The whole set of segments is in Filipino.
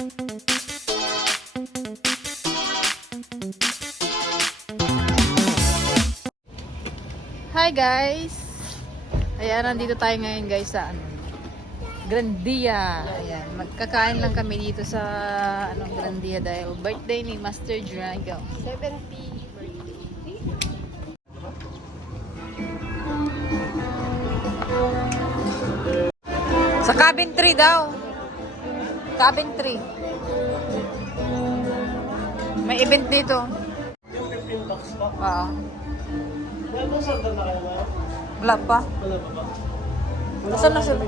Hi guys! Ayan, nandito tayo ngayon guys sa Grandia. Ayan, magkakain lang kami dito sa Grandia dahil birthday ni Master Drago. 70 birthday. Sa cabin 3 daw. Cabin 3. May event dito. Yung 15 bucks pa? Oo. Meron saan na kayo na? Wala pa. Wala pa ba? Saan na sila?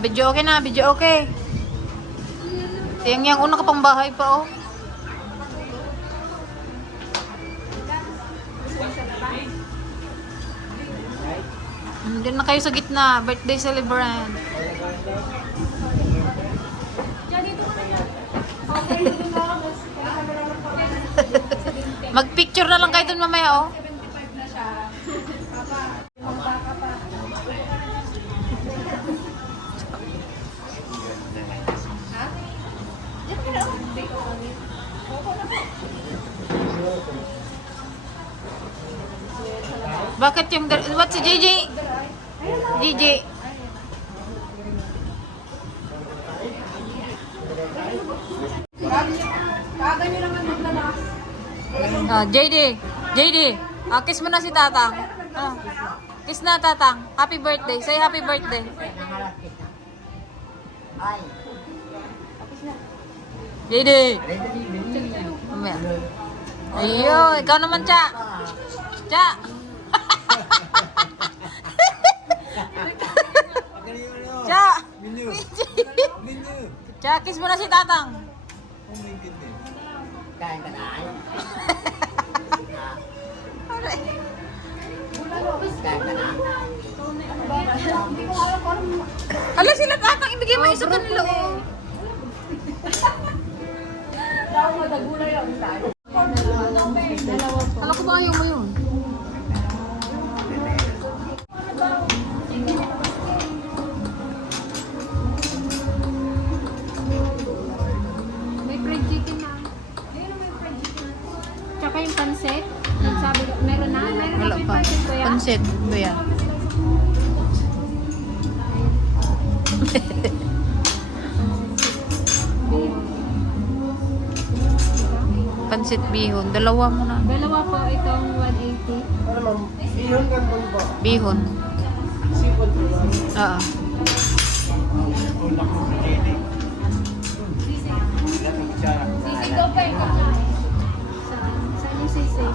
Video okay na, video okay. Tiyang yang una ka pang bahay pa, oh. Doon na kayo sa gitna, birthday celebrant. Mag-picture na lang kayo doon mamaya, oh. Bakit yung... What's si JJ? JJ. JD. JD. Kiss mo na si Tatang. Kiss na, Tatang. Happy birthday. Say happy birthday. JD. Ayun, ikaw naman, Cha. Cha. Cha. Cha, kiss mo na si Tatang. Oh my goodness. Kain ka na. Kain ka na. Hala sila Tatang, ibigay mo isa kanila, oh. Hala ko ba ayaw mo yun? May fried chicken na. Ayun, may fried chicken na. Tsaka yung pansit. Sabi ko, meron na. Meron na Wala yung pa. pansit ko yan. Pansit, kuya. Pansit bihon. Dalawa mo na. Dalawa po itong 180. Ano ma'am? Iyon ka naman ba? Bihon. Seafood po ba? Oo. Ulak mo sa JD. Sisig daw pa eh. Saan yung sisig?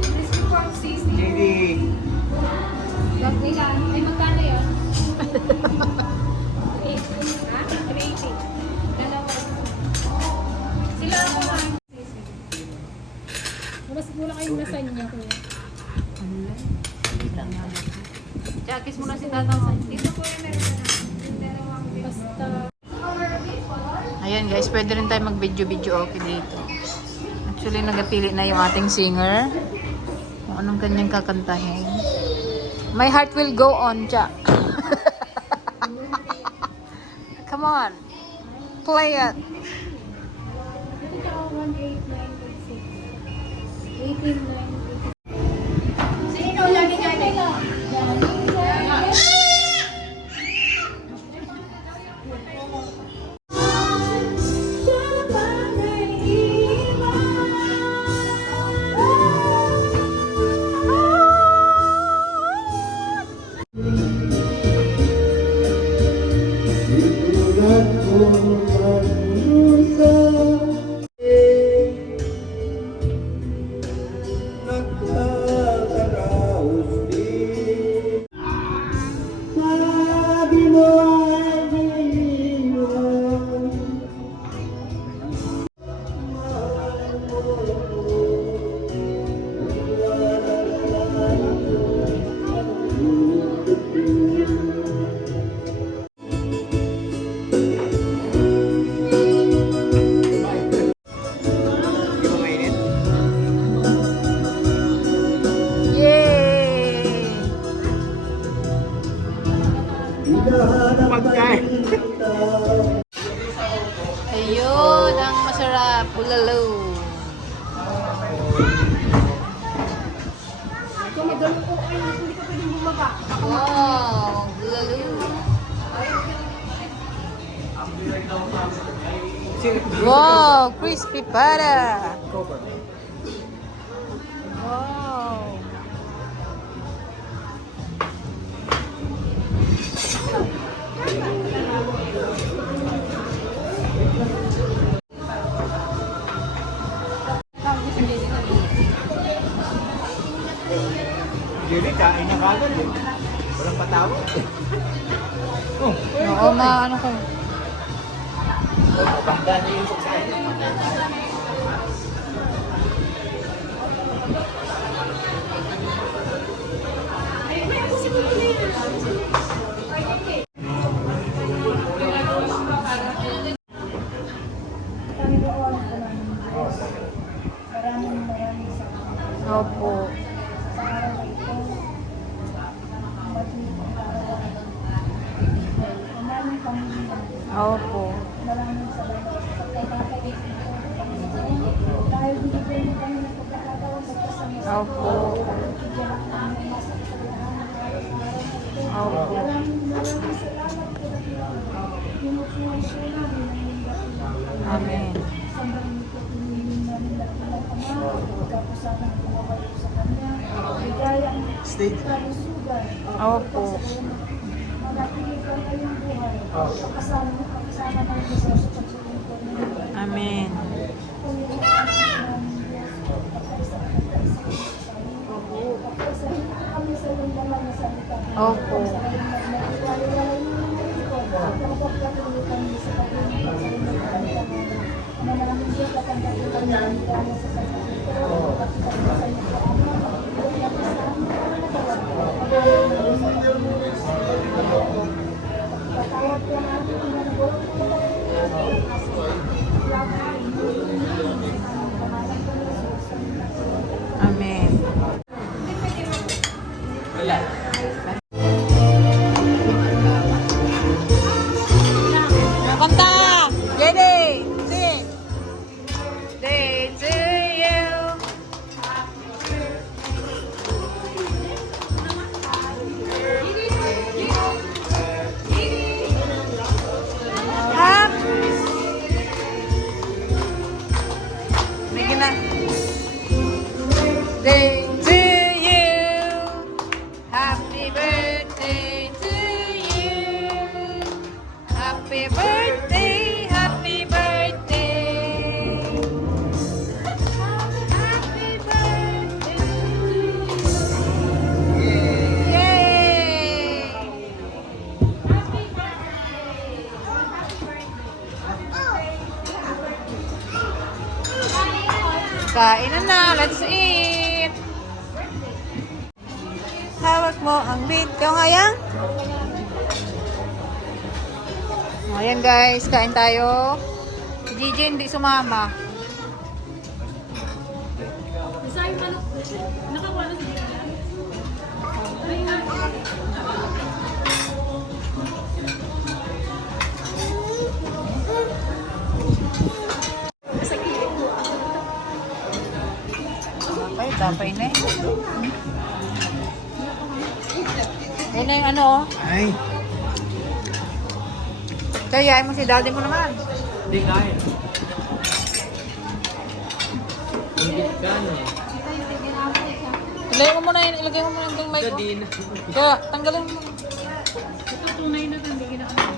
Crispy pork sisig. JD. Gagawin lang. Ay, magkano yun? 80. Ha? 380. Dalawa. Sila ako nga. Mas mura kayong lasagna ko. Tsaka kiss mo na si Tatang. Dito po yung meron na. Dalawang basta. Ayan guys, pwede rin tayo mag-video-video okay dito. Actually, nagapili na yung ating singer. Kung anong kanyang kakantahin. My heart will go on, Cha. Come on. Play it. Ito ka 18986. 18986. Sino lagi natin? Pagkain. Ayun, ang masarap. Bulalo. Kung may ganun po kayo, hindi ka pwedeng bumaba. Wow, bulalo. Wow, crispy pata. Wow. Jerry, kain na kagad eh. Walang patawag. Oh, Oo, ano ko. banda niyo yung pagkain. Opo. Opo. Opo. Opo. Amen. Stage. Opo. Amen. Opo. Amen. Kanta! Ready! Sing! Day to you. Bigyan na. Day to you. Happy birthday to you. Happy birthday, happy birthday. Happy birthday. Yay! Kain na, let's eat. Hawak mo ang beat. Ikaw nga yan? Ayan guys, kain tayo. Si Gigi hindi sumama. Isa yung manok. Nakakuha na siya. Tapay na eh. Ayun na yung ano oh. Ay, Kaya mo si daddy mo naman. hindi kaya. Hindi ka no. Ilagay mo muna yun, ilagay mo muna yung mic ko. Kaya, tanggalin mo. Ito tunay na ito. Hindi ginagawa.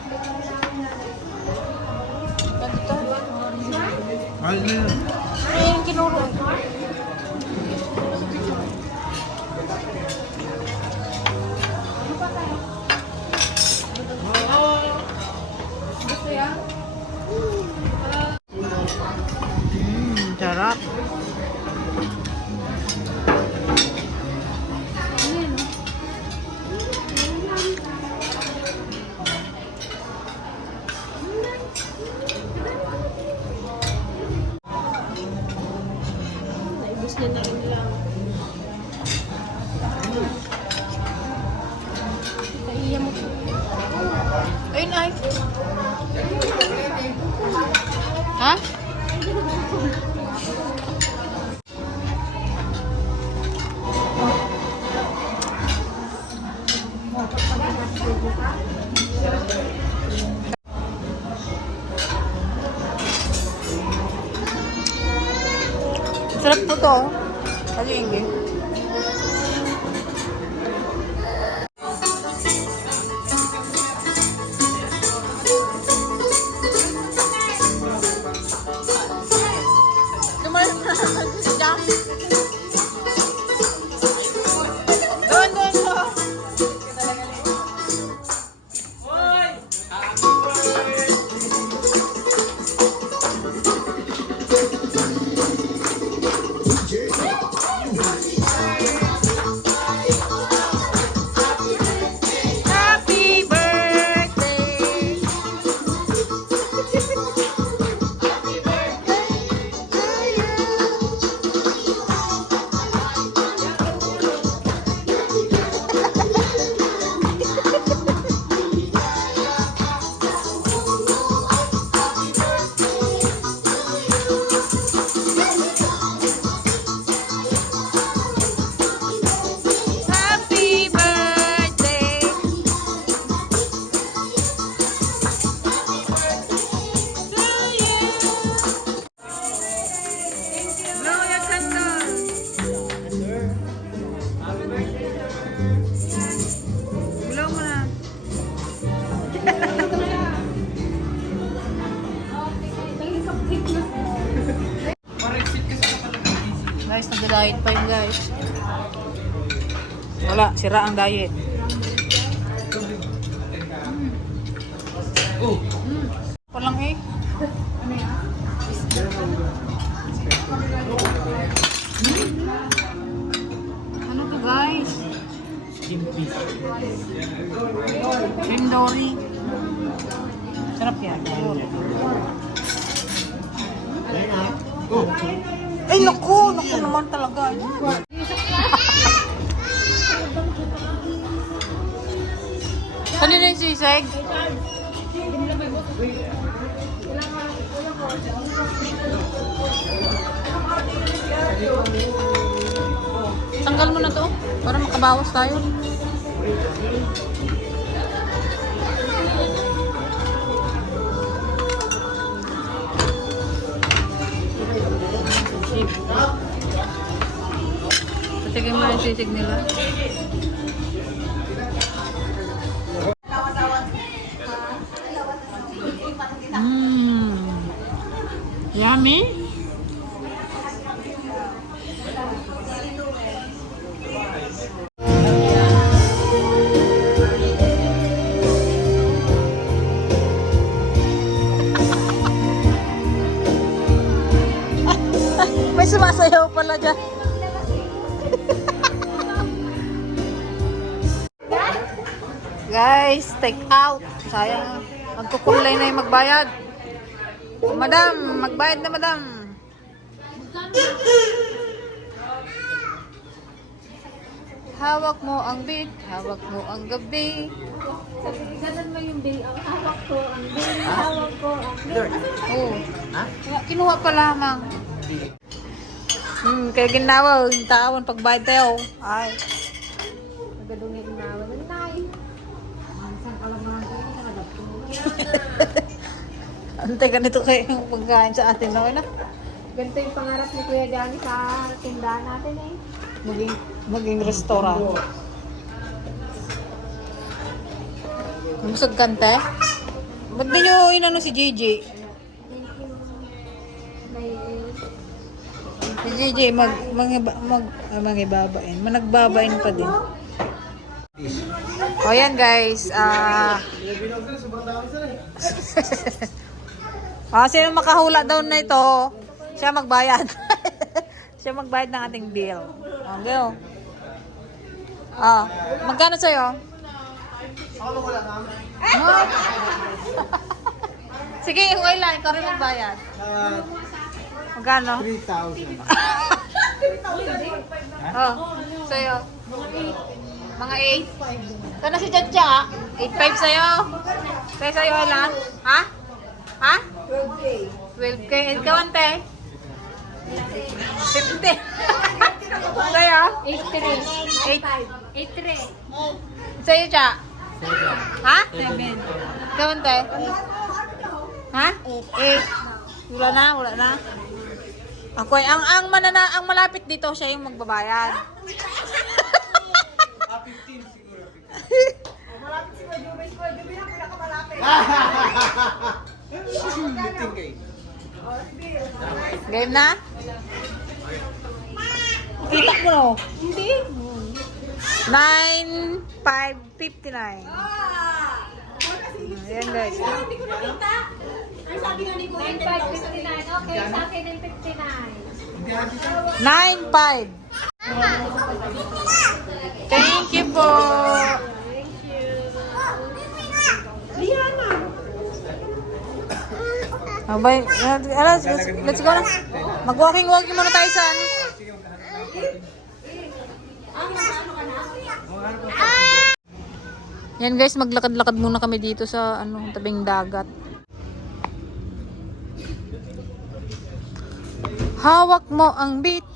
Ganito. Mahal na yun. Ay, yung kinuro. Sarap. to. Kasi hindi. Lumayan na si Jack. Doon, doon, doon. Happy birthday. Happy birthday. Blow your candle. Blow mo na. Guys, nag-diet pa yun guys. Wala, sira ang diet. Walang eh. Ano to guys? Shrimp dory. Sarap yan. Ay, naku naman talaga. Kanina yung sisig? Tanggal mo na to para makabawas tayo. Patigin mo yung sisig nila. Yummy. May sumasayaw pala dyan. Guys, take out. Sayang. Magkukulay na yung magbayad. Madam, magbayad na madam. Hawak mo ang beat, hawak mo ang gabi. Ganun mo yung bill. Ang hawak ko, ang bill. Hawak ko, ang bill. Oh. Ha? Kinuha pa lamang. Kaya ginawa, yung tawon pagbayad tayo. Ay. Nagadungin na. Walang nai. Mansang alamang ko. Antay ka nito kayo yung pagkain sa atin. Okay na? Ganito yung pangarap ni Kuya Johnny sa tindahan natin eh. Maging restaurant. Busog kante? Ba't di nyo inano si Gigi? Si Gigi mangibabain. Managbabain pa din. O yan guys. Sino makahula daw na ito, siya magbayad. Siya magbayad ng ating bill. Okay oh. Magkano sa'yo? Sige, okay lang. Ikaw rin magbayad. Magkano? 3,000. Sa'yo. Mga 8. Ito na si Chacha. 8.5 sa'yo. Kaya sa'yo lang. Ha? Ha? 12K. Ikaw ante? 50. Sa'yo? 83. 8. Sa'yo, Cha? Ha? 7. Ikaw ante? Ha? 8. Wala na? Ako ay ang malapit dito siya yung magbabayad. 15 siguro. Malapit si Kuya Jubes. Kuya Jubes ang pinakamalapit. 15K. Game na? Kita ko no. Hindi. 9,559. Ayan guys. Hindi ko nakita. Ang sabi nga ni Kuya, 9,559. Okay, sa akin yung 59. 9,500. Thank you po. Abay, let's go na. Mag-walking muna tayo sa ano. Yan guys, maglakad-lakad muna kami dito sa ano, tabing dagat. Hawak mo ang beat.